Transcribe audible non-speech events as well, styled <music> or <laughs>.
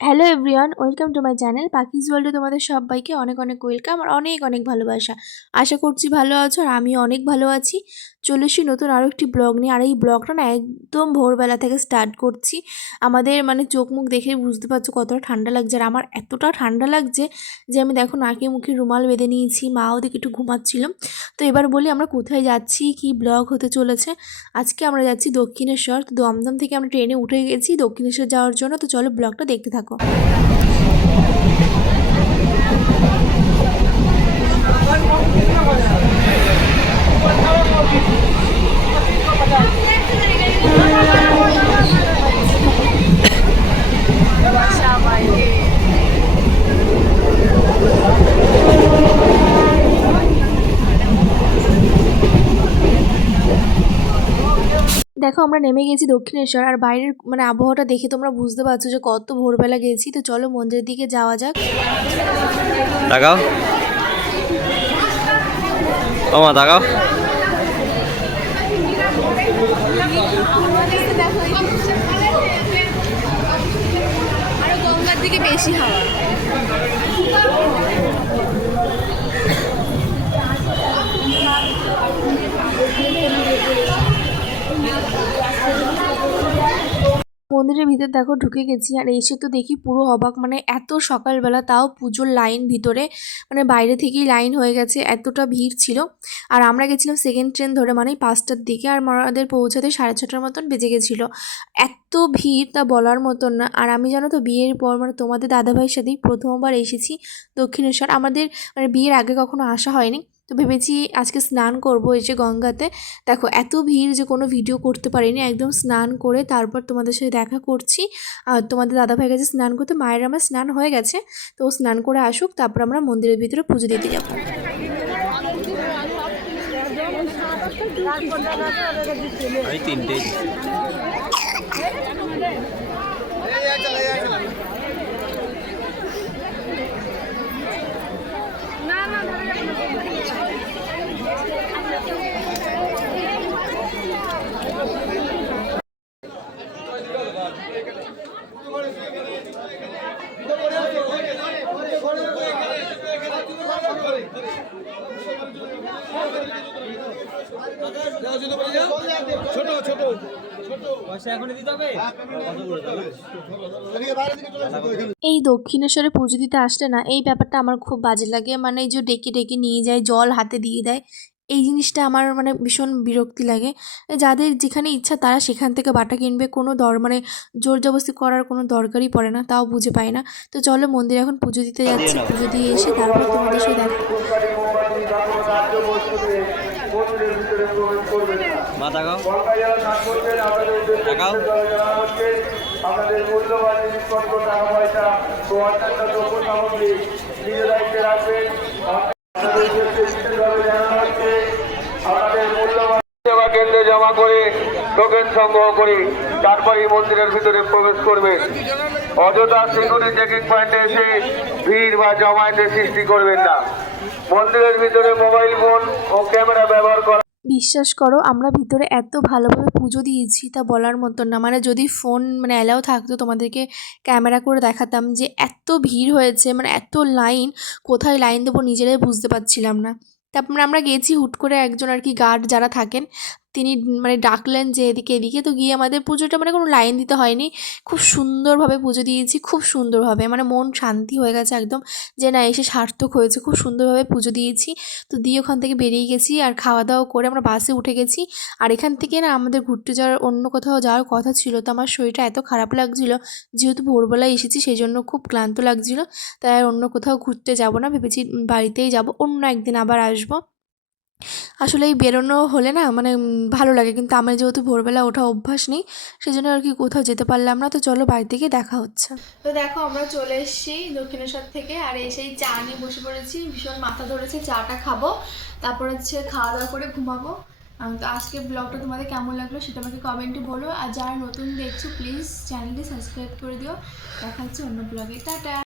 Hello everyone welcome to my channel Pakhi's ওয়ার্ল্ডে তোমাদের সবাইকে অনেক অনেক ওয়েলকাম আর অনেক অনেক ভালোবাসা। আশা করছি ভালো আছো আর আমিও অনেক ভালো আছি। চলে নতুন আরও একটি ব্লগ নিয়ে আর এই ব্লগটা না একদম ভোরবেলা থেকে স্টার্ট করছি। আমাদের মানে চোখ মুখ দেখে বুঝতে পারছ কতটা ঠান্ডা লাগছে আর আমার এতটা ঠান্ডা লাগছে যে আমি দেখো নাকে মুখে রুমাল বেঁধে নিয়েছি, মা দেখে একটু ঘুমাচ্ছিলাম তো এবার বলি আমরা কোথায় যাচ্ছি, কি ব্লগ হতে চলেছে? আজকে আমরা যাচ্ছি দক্ষিণেশ্বর। তো দমদম থেকে আমরা ট্রেনে উঠে গেছি দক্ষিণেশ্বর যাওয়ার জন্য। তো চলো ব্লগটা দেখতে থাকো। থাকো। <laughs> আচ্ছা, সবাইকে দেখো আমরা নেমে গেছি দক্ষিণেশ্বর আর বাইরের মানে আবহাওয়াটা দেখে তোমরা বুঝতে পারছ যে কত ভোরবেলা গেছি। তো চলো মন্দিরের দিকে যাওয়া যাক। তাকাও। ওমা তাকাও। দিকে বেশি হাওয়া। মন্দিরের ভিতর দেখো ঢুকে গেছি আর এসে তো দেখি পুরো অবাক মানে এত সকালবেলা তাও পুজোর লাইন ভিতরে মানে বাইরে থেকেই লাইন হয়ে গেছে, এতটা ভিড় ছিল। আর আমরা গেছিলাম সেকেন্ড ট্রেন ধরে মানে পাঁচটার দিকে, আর আমাদের পৌঁছাতে সাড়ে ছটার মতন বেজে গেছিল। এত ভিড় তা বলার মতন না। আর আমি জানো তো, বিয়ের পর মানে তোমাদের দাদাভাইয়ের সাথেই প্রথমবার এসেছি দক্ষিণেশ্বর। আমাদের মানে বিয়ের আগে কখনো আসা হয়নি। তো ভেবেছি আজকে স্নান করব যে গঙ্গাতে। দেখো, এত ভিড় যে কোনো ভিডিও করতে পারিনি। একদম স্নান করে তারপর তোমাদের সাথে দেখা করছি। আর তোমাদের দাদাভাই কাছে স্নান করতে মায়ের আমার স্নান হয়ে গেছে। তো স্নান করে আসুক, তারপর আমরা মন্দিরের ভিতরে পুজো দিতে যাব। আমি এই দক্ষিণেশ্বরে পুজো দিতে আসলে না, এই ব্যাপারটা আমার খুব বাজে লাগে। মানে এই যে ডেকে ডেকে নিয়ে যায়, জল হাতে দিয়ে দেয়, এই জিনিসটা আমার মানে ভীষণ বিরক্তি লাগে। যাদের যেখানে ইচ্ছা তারা সেখান থেকে বাটা কিনবে, কোনো দর মানে জোর জবস্তি করার কোনো দরকারই পড়ে না, তাও বুঝে পায় না। তো চলো মন্দিরে এখন পুজো দিতে যাচ্ছি, পুজো দিয়ে এসে তারপর তোমাদের সাথে দেখা মা তাকাও তাকাও আপনাদের মূল্যবান জিনিসপত্র টাকা পয়সা ও অন্যান্য দ্রব্য সামগ্রী নিজের দায়িত্বে রাখবেন আপনাদেরকে বিশেষভাবে জানানো হচ্ছে আপনাদের মূল্যবান সেবা কেন্দ্রে জমা করে টোকেন সংগ্রহ করে তারপরে মন্দিরের ভিতরে প্রবেশ করবেন অযথা সিকিউরিটি চেকিং পয়েন্টে এসে ভিড় বা জমায়েতের সৃষ্টি করবেন না। মন্দিরের ভিতরে মোবাইল ফোন ও ক্যামেরা ব্যবহার করা বিশ্বাস করো, আমরা ভিতরে এত ভালোভাবে পুজো দিয়েছি তা বলার মতো না। মানে যদি ফোন মানে অ্যালাও থাকতো, তোমাদেরকে ক্যামেরা করে দেখাতাম যে এত ভিড় হয়েছে মানে এত লাইন কোথায় লাইন দেবো নিজেরাই বুঝতে পারছিলাম না। তারপর আমরা গেছি হুট করে একজন আর কি গার্ড যারা থাকেন তিনি মানে ডাকলেন যে এদিকে এদিকে। তো গিয়ে আমাদের পুজোটা মানে কোনো লাইন দিতে হয়নি। খুব সুন্দরভাবে পুজো দিয়েছি, খুব সুন্দরভাবে। মানে মন শান্তি হয়ে গেছে একদম যে না, এসে সার্থক হয়েছে। খুব সুন্দরভাবে পুজো দিয়েছি। তো দিয়ে ওখান থেকে বেরিয়ে গেছি আর খাওয়া দাওয়া করে আমরা বাসে উঠে গেছি। আর এখান থেকে না, আমাদের ঘুরতে যাওয়ার অন্য কোথাও যাওয়ার কথা ছিল। তো আমার শরীরটা এত খারাপ লাগছিল। যেহেতু ভোরবেলায় এসেছি সেই জন্য খুব ক্লান্ত লাগছিল। তাই আর অন্য কোথাও ঘুরতে যাব না। ভেবেছি বাড়িতেই যাব। অন্য একদিন আবার আসব। আসলে এই বেরোনো হলে না মানে ভালো লাগে। কিন্তু আমার যেহেতু ভোরবেলা ওঠা অভ্যাস নেই সেই জন্য আর কি কোথাও যেতে পারলাম না। তো চলো বাড়ি থেকে দেখা হচ্ছে। তো দেখো, আমরা চলে এসেছি দক্ষিণেশ্বর থেকে। আর এসেই চা নিয়ে বসে পড়েছি। ভীষণ মাথা ধরেছে, চাটা খাব। তারপর হচ্ছে খাওয়া দাওয়া করে ঘুমাবো। তো আজকে ব্লগটা তোমাদের কেমন লাগল সেটা আমাকে কমেন্টে বলো। আর যারা নতুন দেখছ প্লিজ চ্যানেলটি সাবস্ক্রাইব করে দিও। দেখা হচ্ছে অন্য ব্লগে টাটা!